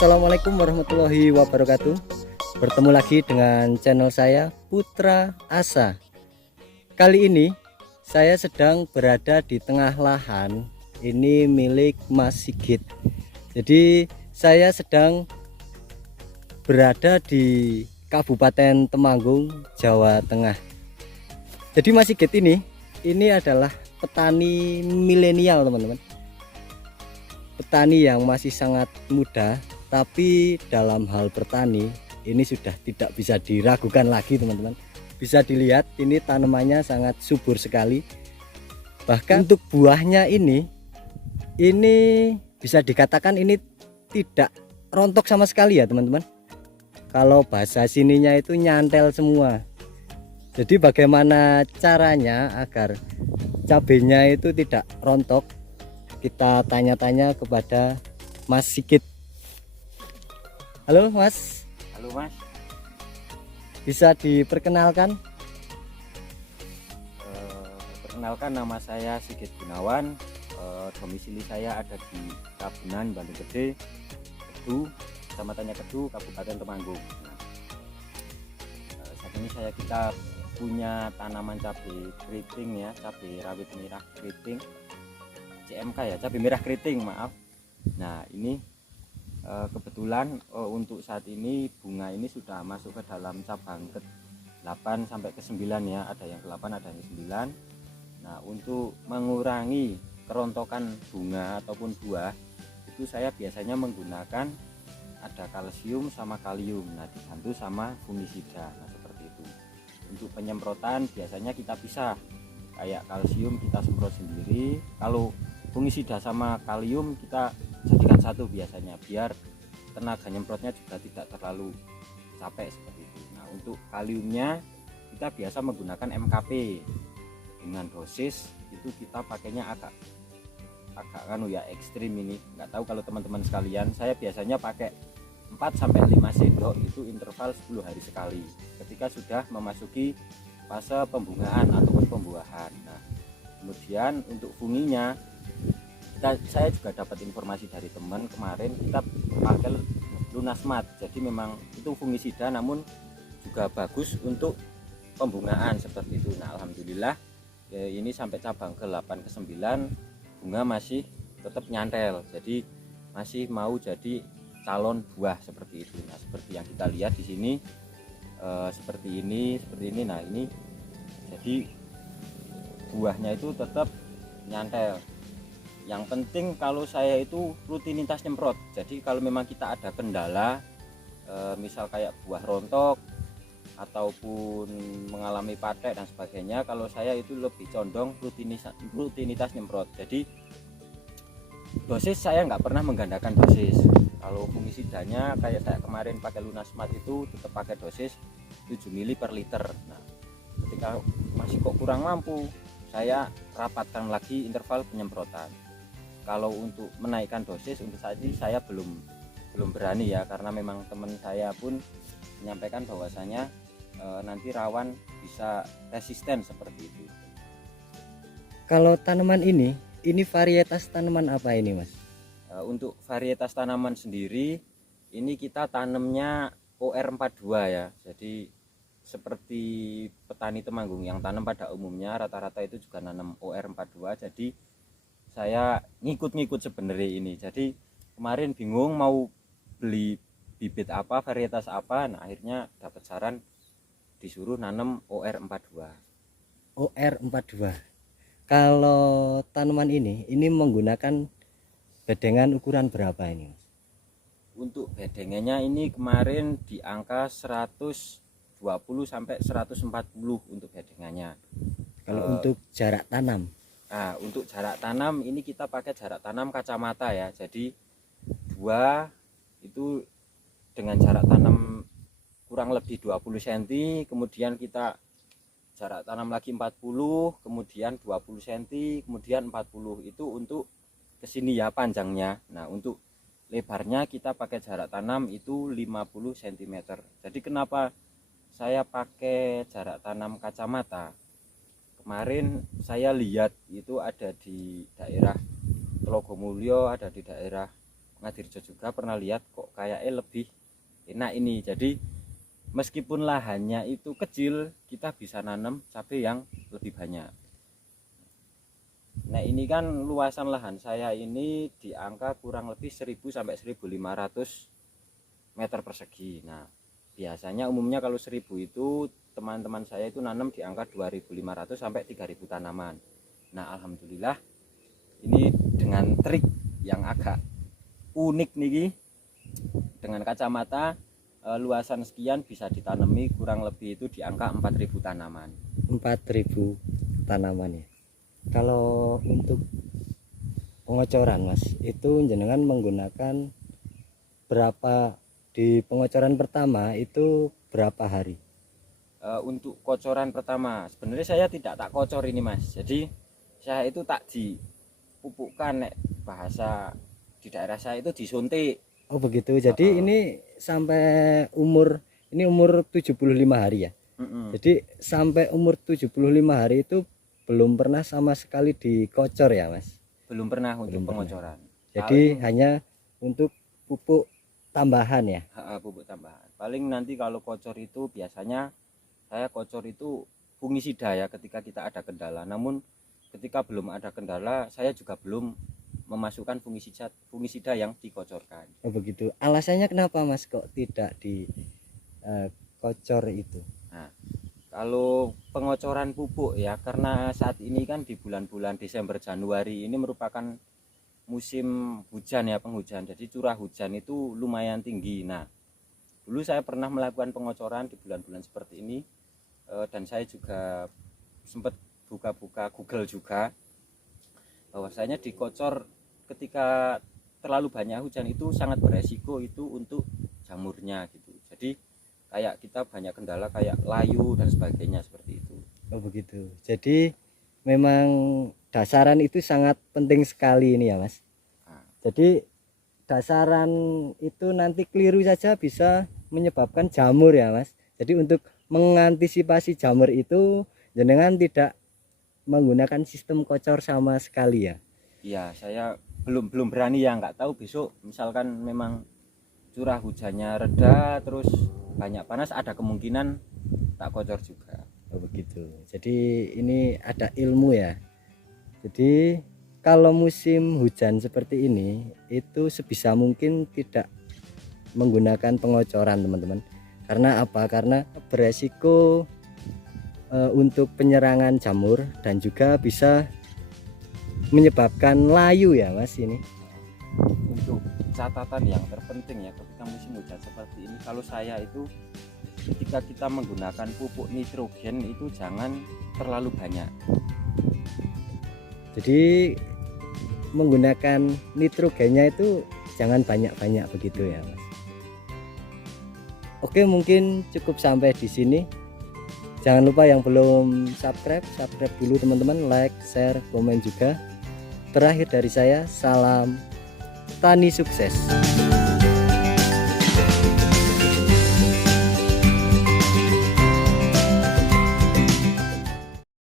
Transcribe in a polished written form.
Assalamualaikum warahmatullahi wabarakatuh. Bertemu lagi dengan channel saya, Putra Asa. Kali ini saya sedang berada di tengah lahan ini milik Mas Sigit. Jadi saya sedang berada di Kabupaten Temanggung, Jawa Tengah. Jadi Mas Sigit ini adalah petani milenial, teman-teman. Petani yang masih sangat muda, tapi dalam hal bertani ini sudah tidak bisa diragukan lagi, teman-teman. Bisa dilihat ini tanamannya sangat subur sekali. Bahkan untuk buahnya ini bisa dikatakan ini tidak rontok sama sekali ya, teman-teman. Kalau bahasa sininya itu nyantel semua. Jadi bagaimana caranya agar cabenya itu tidak rontok? Kita tanya-tanya kepada Mas Sigit. Halo Mas. Halo Mas. Bisa diperkenalkan? Perkenalkan, nama saya Sigit Gunawan. Domisili saya ada di Ragunan, Bandung Gede, Kedu, Kecamatannya Kedu, Kabupaten Temanggung. Saat ini kita punya tanaman cabai keriting ya, cabai rawit merah keriting, CMK ya, cabai merah keriting, maaf. Nah ini kebetulan untuk saat ini bunga ini sudah masuk ke dalam cabang ke-8 sampai ke-9 ya, ada yang ke-8 ada yang ke-9. Nah untuk mengurangi kerontokan bunga ataupun buah itu saya biasanya menggunakan ada kalsium sama kalium, nah dibantu sama fungisida. Nah seperti itu. Untuk penyemprotan biasanya kita pisah, kayak kalsium kita semprot sendiri, kalau fungisida sama kalium kita jadikan satu biasanya, biar tenaga nyemprotnya juga tidak terlalu capek seperti itu. Nah untuk kaliumnya kita biasa menggunakan MKP dengan dosis itu kita pakainya agak ekstrim ini. Nggak tahu kalau teman-teman sekalian, saya biasanya pakai 4-5 sendok itu interval 10 hari sekali ketika sudah memasuki fase pembungaan ataupun pembuahan. Nah kemudian untuk funginya saya juga dapat informasi dari teman, kemarin kita pakai Lunasmat. Jadi memang itu fungisida namun juga bagus untuk pembungaan seperti itu. Nah alhamdulillah ya, ini sampai cabang ke-8 ke-9 bunga masih tetap nyantel, jadi masih mau jadi calon buah seperti itu. Nah seperti yang kita lihat di sini seperti ini. Nah ini jadi buahnya itu tetap nyantel. Yang penting kalau saya itu rutinitas nyemprot. Jadi kalau memang kita ada kendala misal kayak buah rontok ataupun mengalami patek dan sebagainya, kalau saya itu lebih condong rutinitas nyemprot. Jadi dosis saya nggak pernah menggandakan dosis. Kalau fungisidanya kayak saya kemarin pakai Lunasmat itu tetap pakai dosis 7 ml per liter. Nah ketika masih kok kurang mampu, saya rapatkan lagi interval penyemprotan. Kalau untuk menaikkan dosis untuk saat ini saya belum berani ya, karena memang teman saya pun menyampaikan bahwasanya nanti rawan bisa resisten seperti itu. Kalau tanaman ini varietas tanaman apa ini Mas? Untuk varietas tanaman sendiri ini kita tanamnya OR42 ya. Jadi seperti petani Temanggung yang tanam pada umumnya rata-rata itu juga nanam OR42. Jadi saya ngikut-ngikut sebenarnya ini. Jadi kemarin bingung mau beli bibit apa, varietas apa. Nah akhirnya dapat saran disuruh nanam OR42. OR42. Kalau tanaman ini menggunakan bedengan ukuran berapa ini Mas? Untuk bedengannya ini kemarin di angka 120 sampai 140 untuk bedengannya. Kalau untuk jarak tanam? Nah untuk jarak tanam ini kita pakai jarak tanam kacamata ya. Jadi dua itu dengan jarak tanam kurang lebih 20 cm, kemudian kita jarak tanam lagi 40, kemudian 20 cm, kemudian 40. Itu untuk kesini ya panjangnya. Nah untuk lebarnya kita pakai jarak tanam itu 50 cm. Jadi kenapa saya pakai jarak tanam kacamata? Kemarin saya lihat itu ada di daerah Telogomulyo, ada di daerah Ngadirjo juga pernah lihat kok kayaknya lebih enak ini. Jadi meskipun lahannya itu kecil, kita bisa nanam cabai yang lebih banyak. Nah ini kan luasan lahan saya ini di angka kurang lebih 1000 sampai 1500 meter persegi. Nah biasanya umumnya kalau 1000 itu teman-teman saya itu nanam di angka 2500 sampai 3000 tanaman. Nah alhamdulillah ini dengan trik yang agak unik nih, dengan kacamata luasan sekian bisa ditanami kurang lebih itu di angka 4000 tanaman. 4000 tanaman ya. Kalau untuk pengocoran Mas, itu jenengan menggunakan berapa di pengocoran pertama itu berapa hari? Untuk kocoran pertama sebenarnya saya tidak tak kocor ini Mas, jadi saya itu tak dipupukkan, nek bahasa di daerah saya itu disuntik. Oh begitu, jadi ini sampai umur 75 hari ya. Jadi sampai umur 75 hari itu belum pernah sama sekali dikocor ya Mas? Belum pernah untuk pengocoran. Jadi hanya untuk pupuk tambahan ya? Pupuk tambahan. Paling nanti kalau kocor itu biasanya saya kocor itu fungisida ya ketika kita ada kendala. Namun ketika belum ada kendala saya juga belum memasukkan fungisida yang dikocorkan. Oh begitu. Alasannya kenapa Mas kok tidak dikocor itu? Nah, kalau pengocoran pupuk ya, karena saat ini kan di bulan-bulan Desember Januari ini merupakan musim hujan ya, penghujan. Jadi curah hujan itu lumayan tinggi. Nah, dulu saya pernah melakukan pengocoran di bulan-bulan seperti ini, dan saya juga sempat buka-buka Google juga, bahwasanya dikocor ketika terlalu banyak hujan itu sangat beresiko itu untuk jamurnya gitu. Jadi kayak kita banyak kendala kayak layu dan sebagainya seperti itu. Oh begitu. Jadi memang dasaran itu sangat penting sekali ini ya Mas. Jadi dasaran itu nanti keliru saja bisa menyebabkan jamur ya Mas. Jadi untuk mengantisipasi jamur itu jenengan tidak menggunakan sistem kocor sama sekali ya? Iya, saya belum berani ya, nggak tahu besok misalkan memang curah hujannya reda terus banyak panas, ada kemungkinan tak kocor juga. Oh begitu. Jadi ini ada ilmu ya. Jadi kalau musim hujan seperti ini itu sebisa mungkin tidak menggunakan pengocoran teman-teman. Karena apa? Karena beresiko untuk penyerangan jamur dan juga bisa menyebabkan layu ya Mas ini. Untuk catatan yang terpenting ya ketika musim hujan seperti ini, kalau saya itu ketika kita menggunakan pupuk nitrogen itu jangan terlalu banyak. Jadi menggunakan nitrogennya itu jangan banyak-banyak begitu ya Mas. Oke, mungkin cukup sampai di sini. Jangan lupa yang belum subscribe dulu teman-teman, like, share, komen juga. Terakhir dari saya, salam tani sukses.